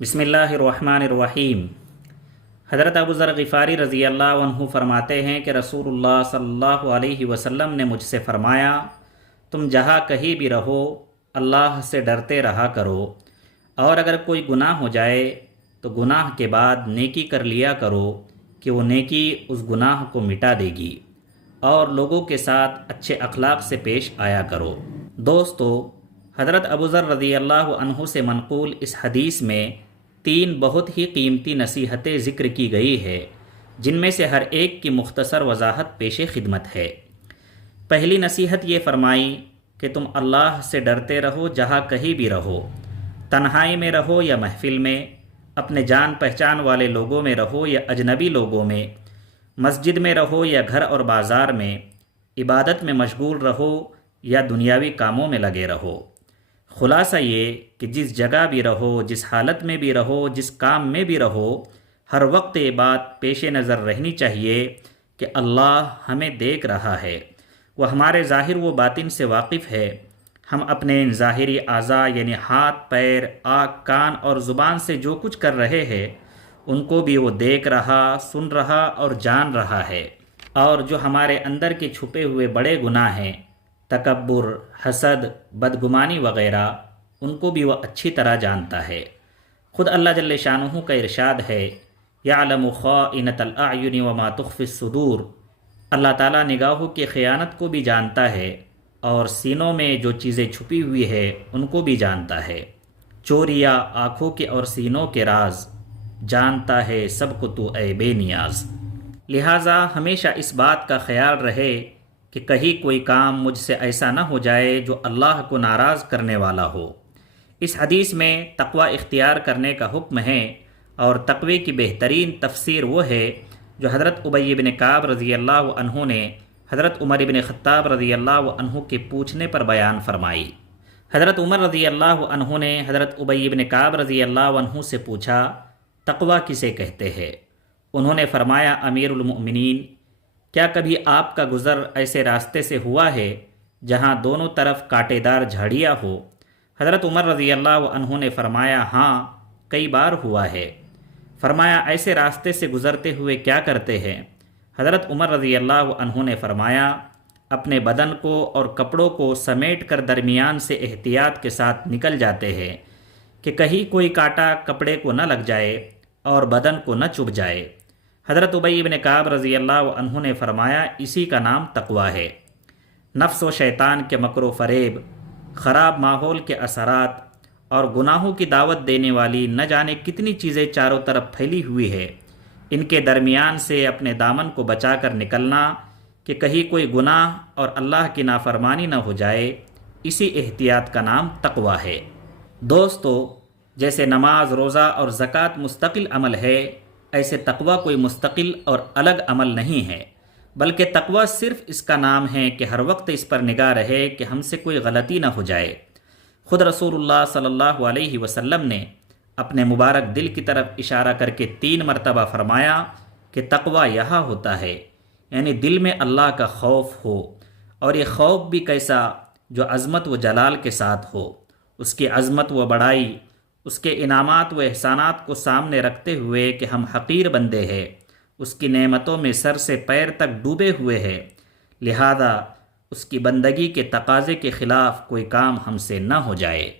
بسم اللہ الرحمن الرحیم۔ حضرت ابو ذر غفاری رضی اللہ عنہ فرماتے ہیں کہ رسول اللہ صلی اللہ علیہ وسلم نے مجھ سے فرمایا، تم جہاں کہیں بھی رہو اللہ سے ڈرتے رہا کرو، اور اگر کوئی گناہ ہو جائے تو گناہ کے بعد نیکی کر لیا کرو کہ وہ نیکی اس گناہ کو مٹا دے گی، اور لوگوں کے ساتھ اچھے اخلاق سے پیش آیا کرو۔ دوستو، حضرت ابو ذر رضی اللہ عنہ سے منقول اس حدیث میں 3 بہت ہی قیمتی نصیحتیں ذکر کی گئی ہے، جن میں سے ہر ایک کی مختصر وضاحت پیش خدمت ہے۔ پہلی نصیحت یہ فرمائی کہ تم اللہ سے ڈرتے رہو جہاں کہیں بھی رہو، تنہائی میں رہو یا محفل میں، اپنے جان پہچان والے لوگوں میں رہو یا اجنبی لوگوں میں، مسجد میں رہو یا گھر اور بازار میں، عبادت میں مشغول رہو یا دنیاوی کاموں میں لگے رہو۔ خلاصہ یہ کہ جس جگہ بھی رہو، جس حالت میں بھی رہو، جس کام میں بھی رہو، ہر وقت یہ بات پیش نظر رہنی چاہیے کہ اللہ ہمیں دیکھ رہا ہے، وہ ہمارے ظاہر و باطن سے واقف ہے۔ ہم اپنے ان ظاہری اعضاء یعنی ہاتھ، پیر، آنکھ، کان اور زبان سے جو کچھ کر رہے ہیں ان کو بھی وہ دیکھ رہا، سن رہا اور جان رہا ہے، اور جو ہمارے اندر کے چھپے ہوئے بڑے گناہ ہیں، تکبر، حسد، بدگمانی وغیرہ، ان کو بھی وہ اچھی طرح جانتا ہے۔ خود اللہ جل شانہ کا ارشاد ہے، یعلم خائنۃ الاعین وما تخفی الصدور۔ اللہ تعالیٰ نگاہوں کی خیانت کو بھی جانتا ہے اور سینوں میں جو چیزیں چھپی ہوئی ہے ان کو بھی جانتا ہے۔ چوریاں آنکھوں کے اور سینوں کے راز، جانتا ہے سب کو تو اے بے نیاز۔ لہٰذا ہمیشہ اس بات کا خیال رہے کہ کہیں کوئی کام مجھ سے ایسا نہ ہو جائے جو اللہ کو ناراض کرنے والا ہو۔ اس حدیث میں تقوی اختیار کرنے کا حکم ہے، اور تقوی کی بہترین تفسیر وہ ہے جو حضرت ابی بن کعب رضی اللہ عنہ نے حضرت عمر بن خطاب رضی اللہ عنہ کے پوچھنے پر بیان فرمائی۔ حضرت عمر رضی اللہ عنہ نے حضرت ابی بن کعب رضی اللہ عنہ سے پوچھا، تقوی کسے کہتے ہیں؟ انہوں نے فرمایا، امیر المؤمنین، کیا کبھی آپ کا گزر ایسے راستے سے ہوا ہے جہاں دونوں طرف کانٹے دار جھاڑیاں ہو؟ حضرت عمر رضی اللہ عنہ نے فرمایا، ہاں، کئی بار ہوا ہے۔ فرمایا، ایسے راستے سے گزرتے ہوئے کیا کرتے ہیں؟ حضرت عمر رضی اللہ عنہ نے فرمایا، اپنے بدن کو اور کپڑوں کو سمیٹ کر درمیان سے احتیاط کے ساتھ نکل جاتے ہیں کہ کہیں کوئی کانٹا کپڑے کو نہ لگ جائے اور بدن کو نہ چبھ جائے۔ حضرت ابی بن کعب رضی اللہ عنہ نے فرمایا، اسی کا نام تقوی ہے۔ نفس و شیطان کے مکر و فریب، خراب ماحول کے اثرات اور گناہوں کی دعوت دینے والی نہ جانے کتنی چیزیں چاروں طرف پھیلی ہوئی ہے، ان کے درمیان سے اپنے دامن کو بچا کر نکلنا کہ کہیں کوئی گناہ اور اللہ کی نافرمانی نہ ہو جائے، اسی احتیاط کا نام تقوی ہے۔ دوستو، جیسے نماز، روزہ اور زکوٰۃ مستقل عمل ہے، ایسے تقوی کوئی مستقل اور الگ عمل نہیں ہے، بلکہ تقوی صرف اس کا نام ہے کہ ہر وقت اس پر نگاہ رہے کہ ہم سے کوئی غلطی نہ ہو جائے۔ خود رسول اللہ صلی اللہ علیہ وسلم نے اپنے مبارک دل کی طرف اشارہ کر کے 3 مرتبہ فرمایا کہ تقوی یہاں ہوتا ہے، یعنی دل میں اللہ کا خوف ہو، اور یہ خوف بھی کیسا، جو عظمت و جلال کے ساتھ ہو، اس کی عظمت و بڑائی، اس کے انعامات و احسانات کو سامنے رکھتے ہوئے کہ ہم حقیر بندے ہیں، اس کی نعمتوں میں سر سے پیر تک ڈوبے ہوئے ہیں، لہذا اس کی بندگی کے تقاضے کے خلاف کوئی کام ہم سے نہ ہو جائے۔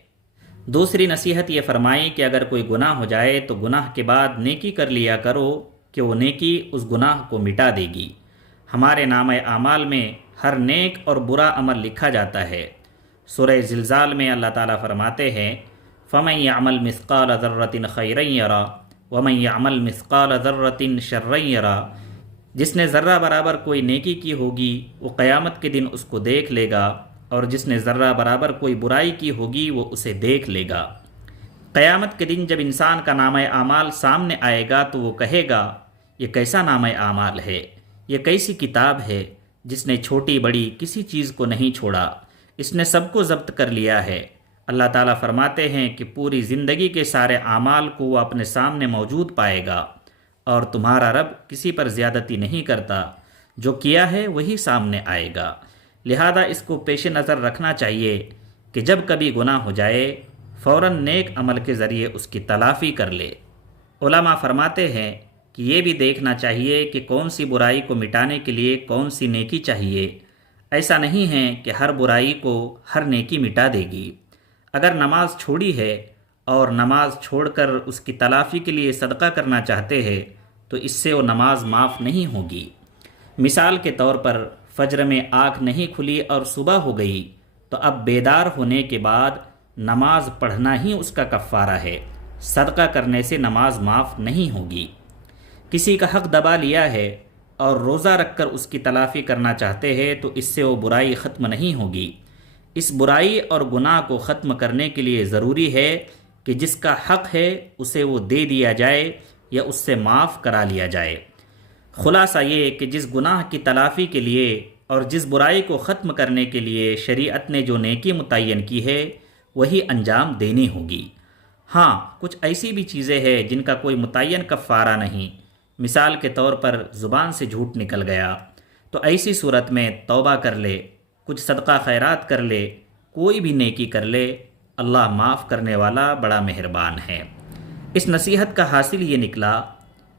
دوسری نصیحت یہ فرمائی کہ اگر کوئی گناہ ہو جائے تو گناہ کے بعد نیکی کر لیا کرو کہ وہ نیکی اس گناہ کو مٹا دے گی۔ ہمارے نامہ اعمال میں ہر نیک اور برا عمل لکھا جاتا ہے۔ سورہ زلزال میں اللہ تعالیٰ فرماتے ہیں، فَمَن يَعْمَلْ مِثْقَالَ ذَرَّةٍ خَيْرًا يَرَهُ وَمَن يَعْمَلْ مِثْقَالَ ذَرَّةٍ شَرًّا يَرَهُ۔ جس نے ذرہ برابر کوئی نیکی کی ہوگی وہ قیامت کے دن اس کو دیکھ لے گا، اور جس نے ذرہ برابر کوئی برائی کی ہوگی وہ اسے دیکھ لے گا۔ قیامت کے دن جب انسان کا نامہ اعمال سامنے آئے گا تو وہ کہے گا، یہ کیسا نامہ اعمال ہے، یہ کیسی کتاب ہے جس نے چھوٹی بڑی کسی چیز کو نہیں چھوڑا، اس نے سب کو ضبط کر لیا ہے۔ اللہ تعالیٰ فرماتے ہیں کہ پوری زندگی کے سارے اعمال کو وہ اپنے سامنے موجود پائے گا، اور تمہارا رب کسی پر زیادتی نہیں کرتا، جو کیا ہے وہی سامنے آئے گا۔ لہذا اس کو پیش نظر رکھنا چاہیے کہ جب کبھی گناہ ہو جائے فوراً نیک عمل کے ذریعے اس کی تلافی کر لے۔ علماء فرماتے ہیں کہ یہ بھی دیکھنا چاہیے کہ کون سی برائی کو مٹانے کے لیے کون سی نیکی چاہیے۔ ایسا نہیں ہے کہ ہر برائی کو ہر نیکی مٹا دے گی۔ اگر نماز چھوڑی ہے اور نماز چھوڑ کر اس کی تلافی کے لیے صدقہ کرنا چاہتے ہیں تو اس سے وہ نماز معاف نہیں ہوگی۔ مثال کے طور پر فجر میں آنکھ نہیں کھلی اور صبح ہو گئی تو اب بیدار ہونے کے بعد نماز پڑھنا ہی اس کا کفارہ ہے، صدقہ کرنے سے نماز معاف نہیں ہوگی۔ کسی کا حق دبا لیا ہے اور روزہ رکھ کر اس کی تلافی کرنا چاہتے ہیں تو اس سے وہ برائی ختم نہیں ہوگی۔ اس برائی اور گناہ کو ختم کرنے کے لیے ضروری ہے کہ جس کا حق ہے اسے وہ دے دیا جائے یا اس سے معاف کرا لیا جائے۔ خلاصہ یہ کہ جس گناہ کی تلافی کے لیے اور جس برائی کو ختم کرنے کے لیے شریعت نے جو نیکی متعین کی ہے وہی انجام دینی ہوگی۔ ہاں، کچھ ایسی بھی چیزیں ہیں جن کا کوئی متعین کفارہ نہیں۔ مثال کے طور پر زبان سے جھوٹ نکل گیا تو ایسی صورت میں توبہ کر لے، کچھ صدقہ خیرات کر لے، کوئی بھی نیکی کر لے، اللہ معاف کرنے والا بڑا مہربان ہے۔ اس نصیحت کا حاصل یہ نکلا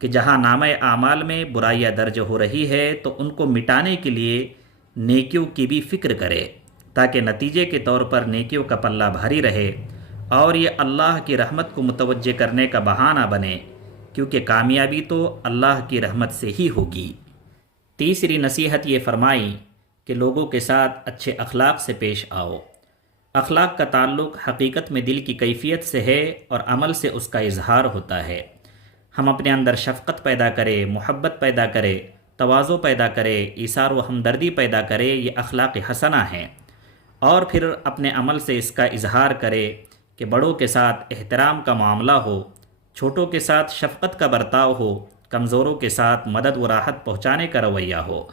کہ جہاں نامہ اعمال میں برائیاں درج ہو رہی ہے تو ان کو مٹانے کے لیے نیکیوں کی بھی فکر کرے تاکہ نتیجے کے طور پر نیکیوں کا پلہ بھاری رہے اور یہ اللہ کی رحمت کو متوجہ کرنے کا بہانہ بنے، کیونکہ کامیابی تو اللہ کی رحمت سے ہی ہوگی۔ تیسری نصیحت یہ فرمائی کہ لوگوں کے ساتھ اچھے اخلاق سے پیش آؤ۔ اخلاق کا تعلق حقیقت میں دل کی کیفیت سے ہے اور عمل سے اس کا اظہار ہوتا ہے۔ ہم اپنے اندر شفقت پیدا کرے، محبت پیدا کرے، تواضع پیدا کرے، ایثار و ہمدردی پیدا کرے، یہ اخلاق حسنہ ہیں، اور پھر اپنے عمل سے اس کا اظہار کرے کہ بڑوں کے ساتھ احترام کا معاملہ ہو، چھوٹوں کے ساتھ شفقت کا برتاؤ ہو، کمزوروں کے ساتھ مدد و راحت پہنچانے کا رویہ ہو۔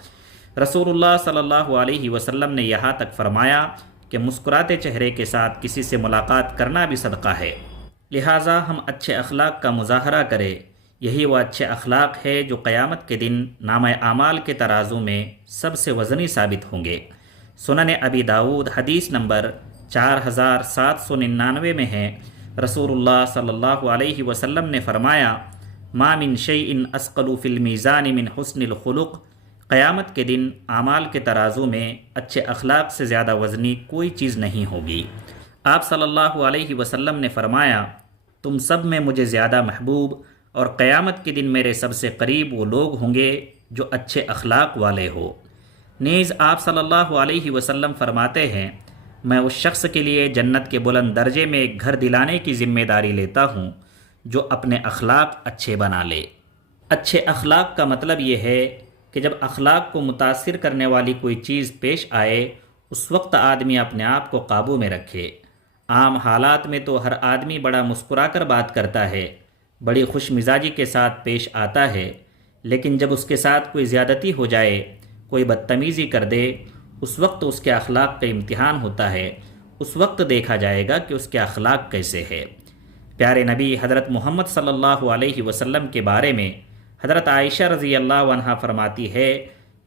رسول اللہ صلی اللہ علیہ وسلم نے یہاں تک فرمایا کہ مسکراتے چہرے کے ساتھ کسی سے ملاقات کرنا بھی صدقہ ہے۔ لہٰذا ہم اچھے اخلاق کا مظاہرہ کریں، یہی وہ اچھے اخلاق ہے جو قیامت کے دن نامہ اعمال کے ترازو میں سب سے وزنی ثابت ہوں گے۔ سنن ابی داؤد حدیث نمبر 4799 میں ہے، رسول اللہ صلی اللہ علیہ وسلم نے فرمایا، ما من شیء اثقل فی المیزان من حسن الخلق، قیامت کے دن اعمال کے ترازو میں اچھے اخلاق سے زیادہ وزنی کوئی چیز نہیں ہوگی۔ آپ صلی اللہ علیہ وسلم نے فرمایا، تم سب میں مجھے زیادہ محبوب اور قیامت کے دن میرے سب سے قریب وہ لوگ ہوں گے جو اچھے اخلاق والے ہو۔ نیز آپ صلی اللہ علیہ وسلم فرماتے ہیں، میں اس شخص کے لیے جنت کے بلند درجے میں ایک گھر دلانے کی ذمہ داری لیتا ہوں جو اپنے اخلاق اچھے بنا لے۔ اچھے اخلاق کا مطلب یہ ہے کہ جب اخلاق کو متاثر کرنے والی کوئی چیز پیش آئے اس وقت آدمی اپنے آپ کو قابو میں رکھے۔ عام حالات میں تو ہر آدمی بڑا مسکرا کر بات کرتا ہے، بڑی خوش مزاجی کے ساتھ پیش آتا ہے، لیکن جب اس کے ساتھ کوئی زیادتی ہو جائے، کوئی بدتمیزی کر دے، اس وقت اس کے اخلاق کا امتحان ہوتا ہے، اس وقت دیکھا جائے گا کہ اس کے اخلاق کیسے ہے۔ پیارے نبی حضرت محمد صلی اللہ علیہ وسلم کے بارے میں حضرت عائشہ رضی اللہ عنہا فرماتی ہے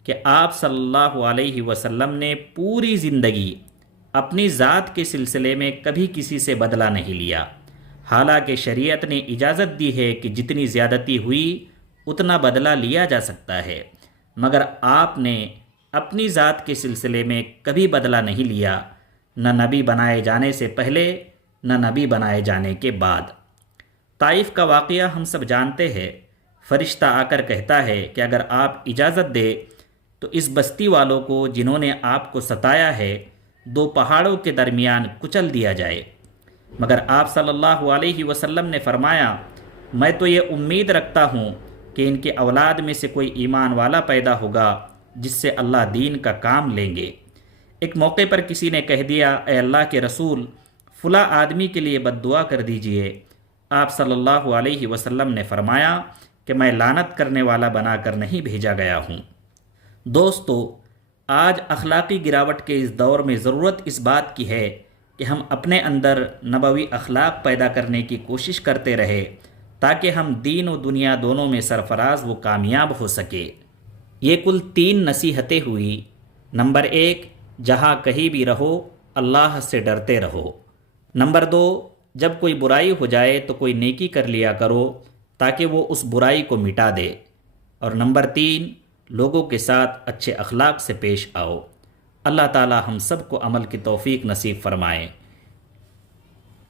کہ آپ صلی اللہ علیہ وسلم نے پوری زندگی اپنی ذات کے سلسلے میں کبھی کسی سے بدلہ نہیں لیا، حالانکہ شریعت نے اجازت دی ہے کہ جتنی زیادتی ہوئی اتنا بدلہ لیا جا سکتا ہے، مگر آپ نے اپنی ذات کے سلسلے میں کبھی بدلہ نہیں لیا، نہ نبی بنائے جانے سے پہلے نہ نبی بنائے جانے کے بعد۔ طائف کا واقعہ ہم سب جانتے ہیں۔ فرشتہ آ کر کہتا ہے کہ اگر آپ اجازت دے تو اس بستی والوں کو جنہوں نے آپ کو ستایا ہے 2 پہاڑوں کے درمیان کچل دیا جائے، مگر آپ صلی اللہ علیہ وسلم نے فرمایا، میں تو یہ امید رکھتا ہوں کہ ان کے اولاد میں سے کوئی ایمان والا پیدا ہوگا جس سے اللہ دین کا کام لیں گے۔ ایک موقع پر کسی نے کہہ دیا، اے اللہ کے رسول، فلاں آدمی کے لیے بد دعا کر دیجئے۔ آپ صلی اللہ علیہ وسلم نے فرمایا کہ میں لعنت کرنے والا بنا کر نہیں بھیجا گیا ہوں۔ دوستو، آج اخلاقی گراوٹ کے اس دور میں ضرورت اس بات کی ہے کہ ہم اپنے اندر نبوی اخلاق پیدا کرنے کی کوشش کرتے رہے تاکہ ہم دین و دنیا دونوں میں سرفراز و کامیاب ہو سکے۔ یہ کل 3 نصیحتیں ہوئی۔ نمبر 1، جہاں کہیں بھی رہو اللہ سے ڈرتے رہو۔ نمبر 2، جب کوئی برائی ہو جائے تو کوئی نیکی کر لیا کرو تاکہ وہ اس برائی کو مٹا دے۔ اور نمبر 3، لوگوں کے ساتھ اچھے اخلاق سے پیش آؤ۔ اللہ تعالی ہم سب کو عمل کی توفیق نصیب فرمائے۔